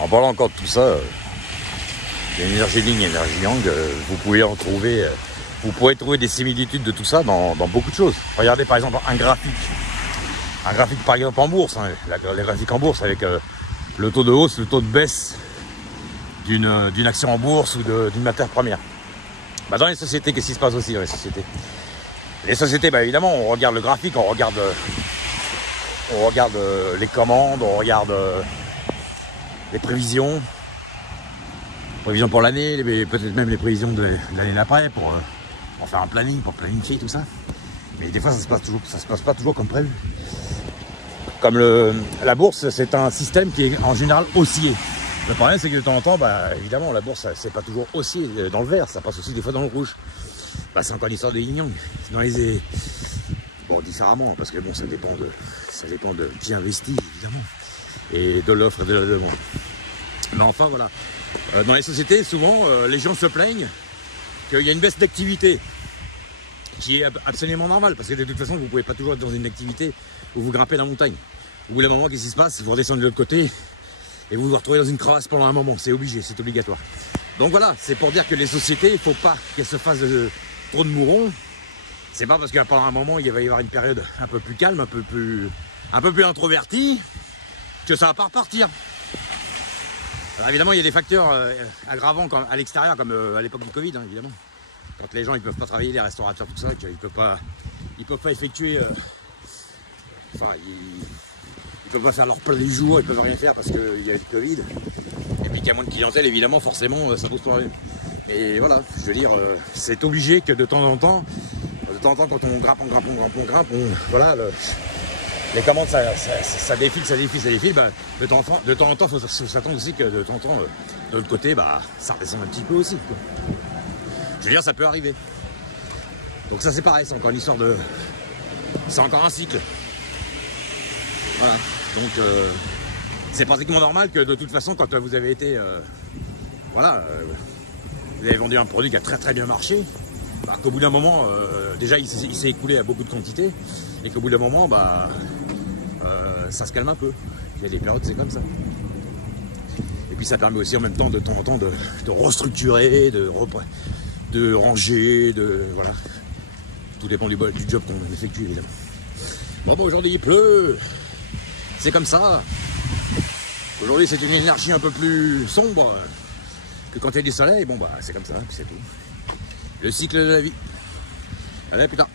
En parlant encore de tout ça, l'énergie yin et l'énergie yang, vous pouvez en trouver, vous pourrez trouver des similitudes de tout ça dans beaucoup de choses. Regardez par exemple un graphique par exemple en bourse, hein, les graphiques en bourse avec le taux de hausse, le taux de baisse d'une action en bourse ou d'une matière première. Bah, dans les sociétés, qu'est-ce qui se passe aussi dans les sociétés? Les sociétés, bah, évidemment, on regarde le graphique, on regarde les commandes, on regarde les prévisions pour l'année, peut-être même les prévisions de l'année d'après pour faire un planning, pour planifier tout ça. Mais des fois, ça se passe pas toujours comme prévu. Comme la bourse, c'est un système qui est en général haussier. Le problème, c'est que de temps en temps, bah, évidemment, la bourse, c'est pas toujours haussier dans le vert, ça passe aussi des fois dans le rouge. Bah, c'est encore l'histoire de yin-yang. Bon, différemment, parce que bon, ça dépend de qui investit, évidemment, et de l'offre et de la demande. Mais enfin, voilà. Dans les sociétés, souvent, les gens se plaignent qu'il y a une baisse d'activité, qui est absolument normale, parce que de toute façon, vous ne pouvez pas toujours être dans une activité où vous grimpez la montagne. Au bout d'un moment, qu'est-ce qui se passe? Vous redescendez de l'autre côté et vous vous retrouvez dans une crevasse pendant un moment. C'est obligé, c'est obligatoire. Donc voilà, c'est pour dire que les sociétés, il ne faut pas qu'elles se fassent trop de mourons. C'est pas parce que pendant un moment, il va y avoir une période un peu plus calme, un peu plus introvertie, que ça va pas repartir. Alors évidemment, il y a des facteurs aggravants à l'extérieur, comme à l'époque du Covid, hein, évidemment. Quand les gens ils peuvent pas travailler, les restaurateurs, tout ça, qu'ils peuvent pas effectuer, ils peuvent pas faire leur plat du jour, ils peuvent rien faire parce qu'il y a le Covid. Et puis qu'il y a moins de clientèle, évidemment, forcément, ça pose problème. Mais voilà, je veux dire, c'est obligé que de temps en temps, quand on grimpe, voilà, les commandes, ça défile, bah, de temps en temps, il faut s'attendre aussi que de temps en temps, de l'autre côté, bah, ça redescend un petit peu aussi, quoi. Je veux dire, ça peut arriver. Donc ça, c'est pareil, c'est encore une histoire de... C'est encore un cycle. Voilà, donc c'est pratiquement normal que de toute façon, quand vous avez été... vous avez vendu un produit qui a très bien marché, bah, qu'au bout d'un moment, déjà, il s'est écoulé à beaucoup de quantités, et qu'au bout d'un moment, bah, ça se calme un peu. Il y a des périodes, c'est comme ça. Et puis ça permet aussi en même temps, de temps en temps, de restructurer, de ranger, voilà. Tout dépend du job qu'on effectue, évidemment. Bon, aujourd'hui, il pleut. C'est comme ça. Aujourd'hui, c'est une énergie un peu plus sombre que quand il y a du soleil. Bon, bah, c'est comme ça, puis c'est tout. Le cycle de la vie. Allez, putain.